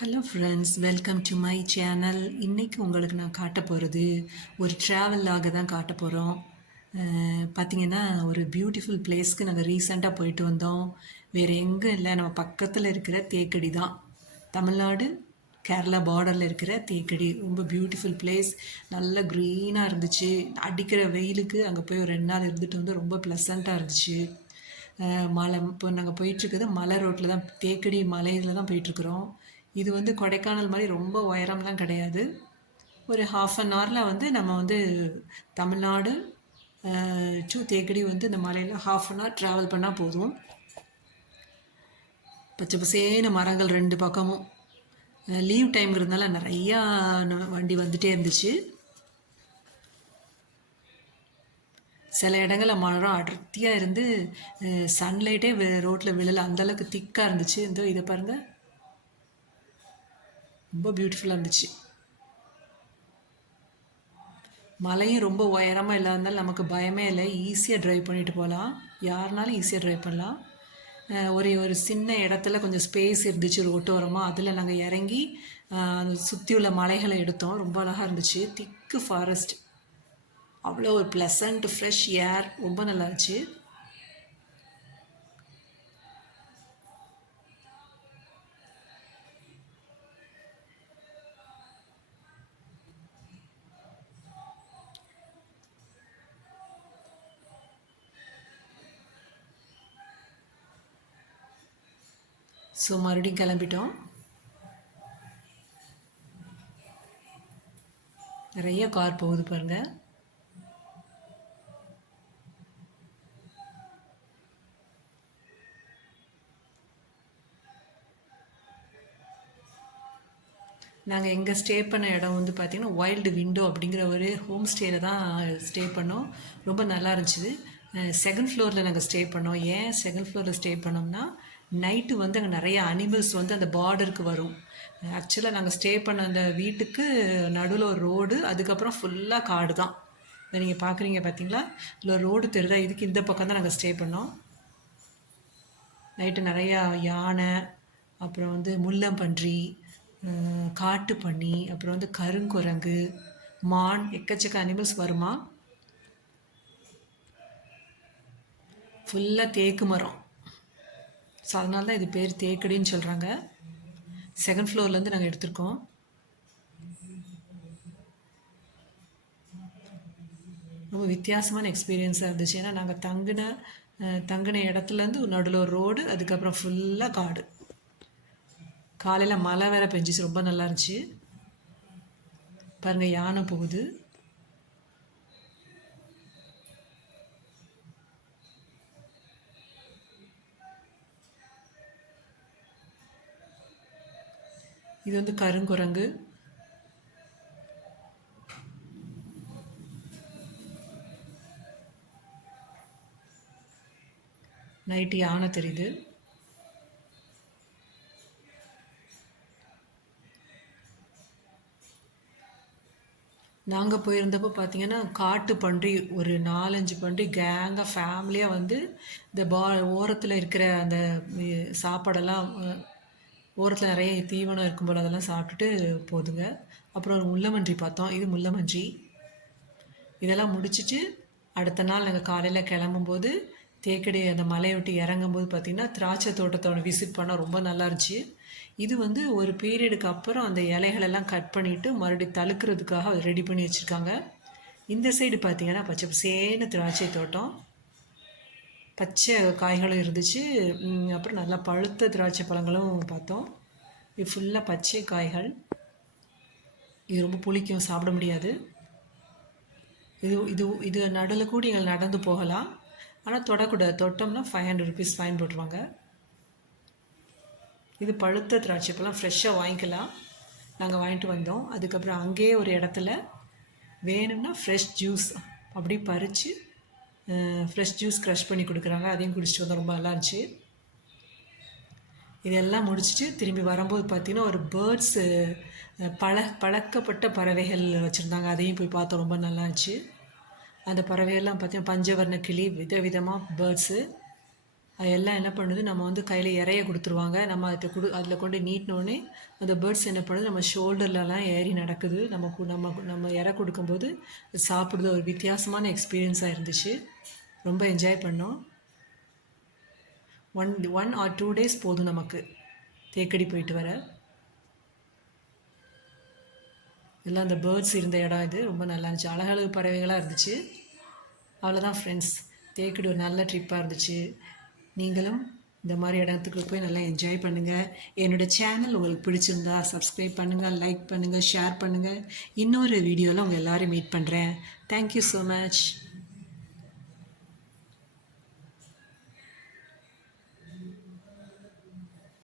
Hello friends, welcome to my channel. இன்றைக்கி உங்களுக்கு நான் காட்ட போகிறது ஒரு ட்ராவலாக தான் காட்ட போகிறோம். பார்த்திங்கன்னா, ஒரு பியூட்டிஃபுல் பிளேஸ்க்கு நாங்கள் ரீசெண்டாக போயிட்டு வந்தோம். வேறு எங்கே இல்லை, நம்ம பக்கத்தில் இருக்கிற தேக்கடி தான். தமிழ்நாடு கேரளா பார்டரில் இருக்கிற தேக்கடி ரொம்ப பியூட்டிஃபுல் பிளேஸ். நல்ல க்ரீனாக இருந்துச்சு. அடிக்கிற வெயிலுக்கு அங்கே போய் ஒரு 2 நாள் இருந்துட்டு வந்து ரொம்ப ப்ளசண்ட்டாக இருந்துச்சு. மலை இப்போ நாங்கள் போயிட்டுருக்குது மலை ரோட்டில் தான், தேக்கடி மலையில் தான் போயிட்டுருக்குறோம். இது வந்து கொடைக்கானல் மாதிரி ரொம்ப உயரம்லாம் கிடையாது. ஒரு ஹாஃப் அன் ஹவரில் வந்து நம்ம வந்து தமிழ்நாடு டு தேக்கடி வந்து இந்த மலையில் ஹாஃப் அன் ஹவர் ட்ராவல் பண்ணால் போதும். பச்சை பசேன மரங்கள் 2 பக்கமும். லீவ் டைம்ங்கிறதுனால நிறையா வண்டி வந்துகிட்டே இருந்துச்சு. சில இடங்களில் மரம் அடர்த்தியாக இருந்து சன்லைட்டே ரோட்டில் விழலை, அந்தளவுக்கு திக்காக இருந்துச்சு. இதை பாருங்கள், ரொம்ப பியூட்டிஃபுல்லாக இருந்துச்சு. மலையும் ரொம்ப உயரமாக இல்லாதனால நமக்கு பயமே இல்லை, ஈஸியாக ட்ரைவ் பண்ணிட்டு போகலாம். யாருனாலும் ஈஸியாக ட்ரைவ் பண்ணலாம். ஒரு சின்ன இடத்துல கொஞ்சம் ஸ்பேஸ் இருந்துச்சு ரோட்டோரமாக, அதில் நாங்கள் இறங்கி அந்த சுற்றி உள்ள மலைகளை எடுத்தோம். ரொம்ப அழகாக இருந்துச்சு. திக்கு ஃபாரஸ்ட், அவ்வளோ ஒரு ப்ளசண்ட் ஃப்ரெஷ் ஏர், ரொம்ப நல்லா இருந்துச்சு. ஸோ மறுபடியும் கிளம்பிட்டோம். நிறைய கார் போகுது பாருங்கள். நாங்கள் எங்கே ஸ்டே பண்ண இடம் வந்து பார்த்திங்கன்னா வைல்டு விண்டோ அப்படிங்கிற ஒரு ஹோம் ஸ்டேயில் தான் ஸ்டே பண்ணோம். ரொம்ப நல்லா இருந்துச்சு. செகண்ட் ஃப்ளோரில் நாங்கள் ஸ்டே பண்ணோம். ஏன் செகண்ட் ஃப்ளோரில் ஸ்டே பண்ணோம்னா, நைட்டு வந்து அங்கே நிறைய அனிமல்ஸ் வந்து அந்த பார்டருக்கு வரும். ஆக்சுவலாக நாங்கள் ஸ்டே பண்ண அந்த வீட்டுக்கு நடுவில் ஒரு ரோடு, அதுக்கப்புறம் ஃபுல்லாக காடு தான். இதை நீங்கள் பார்க்குறீங்க பார்த்தீங்களா, இல்லை ரோடு தெரியுதா, இதுக்கு இந்த பக்கம் தான் நாங்கள் ஸ்டே பண்ணோம். நைட்டு நிறையா யானை, அப்புறம் வந்து முள்ளம்பன்றி, காட்டு பன்னி, அப்புறம் வந்து கருங்குரங்கு, மான், எக்கச்சக்க அனிமல்ஸ் வருமா. ஃபுல்லாக தேக்கு மரம். ஸோ அதனால தான் இது பேர் தேக்கடின்னு சொல்கிறாங்க. செகண்ட் ஃப்ளோர்லேருந்து நாங்கள் எடுத்திருக்கோம். ரொம்ப வித்தியாசமான எக்ஸ்பீரியன்ஸாக இருந்துச்சு. ஏன்னா நாங்கள் தங்கின இடத்துலேருந்து நடுவில் ஒரு ரோடு, அதுக்கப்புறம் ஃபுல்லாக காடு. காலையில் மழை வேற பெஞ்சிச்சு, ரொம்ப நல்லா இருந்துச்சு. பாருங்கள், யானை போகுது. இது வந்து கருங்குரங்கு. நைட்டு யானை தெரியுது. நாங்கள் போயிருந்தப்போ பார்த்தீங்கன்னா காட்டு பன்றி ஒரு 4-5 பன்றி கேங்காக ஃபேமிலியாக வந்து இந்த ஓரத்தில் இருக்கிற அந்த சாப்பாடெல்லாம், ஓரத்தில் நிறைய தீவனம் இருக்கும் போல் அதெல்லாம் சாப்பிட்டுட்டு போதுங்க. அப்புறம் ஒரு முள்ளமன்றி பார்த்தோம். இது முள்ளமன்றி. இதெல்லாம் முடிச்சுட்டு அடுத்த நாள் நாங்கள் காலையில் கிளம்பும்போது தேக்கடி அந்த மலையொட்டி இறங்கும்போது பார்த்திங்கன்னா திராட்சை தோட்டத்தோட விசிட் பண்ணால் ரொம்ப நல்லா இருந்துச்சு. இது வந்து ஒரு பீரியடுக்கு அப்புறம் அந்த இலைகளெல்லாம் கட் பண்ணிவிட்டு மறுபடியும் தழுக்கிறதுக்காக ரெடி பண்ணி வச்சுருக்காங்க. இந்த சைடு பார்த்திங்கன்னா பச்சை பசேன்னு திராட்சை தோட்டம், பச்சை காய்களும் இருந்துச்சு. அப்புறம் நல்லா பழுத்த திராட்சை பழங்களும் பார்த்தோம். இது ஃபுல்லாக பச்சை காய்கள். இது ரொம்ப புளிக்கும், சாப்பிட முடியாது. இது இது இது நடுவில் கூடி எங்கள் நடந்து போகலாம், ஆனால் தொடக்கூடாது. தொட்டோம்னா 500 ருபீஸ் ஃபைன் போட்டுருவாங்க. இது பழுத்த திராட்சை பழம், ஃப்ரெஷ்ஷாக வாங்கிக்கலாம். நாங்கள் வாங்கிட்டு வந்தோம். அதுக்கப்புறம் அங்கேயே ஒரு இடத்துல வேணும்னா ஃப்ரெஷ் ஜூஸ் அப்படி பறித்து ஃப்ரெஷ் ஜூஸ் க்ரஷ் பண்ணி கொடுக்குறாங்க. அதையும் குடிச்சிட்டு வந்தோம், ரொம்ப நல்லா இருந்துச்சு. இதெல்லாம் முடிச்சுட்டு திரும்பி வரும்போது பார்த்திங்கன்னா ஒரு பேர்ட்ஸு பழக்கப்பட்ட பறவைகள் வச்சுருந்தாங்க. அதையும் போய் பார்த்தோம், ரொம்ப நல்லா இருந்துச்சு. அந்த பறவையெல்லாம் பார்த்திங்கன்னா பஞ்சவர்ண கிளி, விதவிதமாக பேர்ட்ஸு. அது எல்லாம் என்ன பண்ணுது, நம்ம வந்து கையில் இறைய கொடுத்துருவாங்க. நம்ம அதில் கொண்டு நீட்டினோடனே அந்த பேர்ட்ஸ் என்ன பண்ணுது, நம்ம ஷோல்டர்லலாம் ஏறி நடக்குது. நம்ம இறை கொடுக்கும்போது அது சாப்பிடுறது. ஒரு வித்தியாசமான எக்ஸ்பீரியன்ஸாக இருந்துச்சு. ரொம்ப என்ஜாய் பண்ணோம். 1 or 2 days போதும் நமக்கு தேக்கடி போயிட்டு வர. எல்லாம் அந்த பேர்ட்ஸ் இருந்த இடம் இது. ரொம்ப நல்லா இருந்துச்சு. அழகழகு பறவைகளாக இருந்துச்சு. அவ்வளோதான் ஃப்ரெண்ட்ஸ். தேக்கடி ஒரு நல்ல ட்ரிப்பாக இருந்துச்சு. நீங்களும் இந்த மாதிரி இடத்துக்கு போய் நல்லா என்ஜாய் பண்ணுங்கள். என்னோடய சேனல் உங்களுக்கு பிடிச்சிருந்தா சப்ஸ்கிரைப் பண்ணுங்கள், லைக் பண்ணுங்கள், ஷேர் பண்ணுங்கள். இன்னொரு வீடியோவில் உங்கள் எல்லோரும் மீட் பண்ணுறேன். Thank you so much.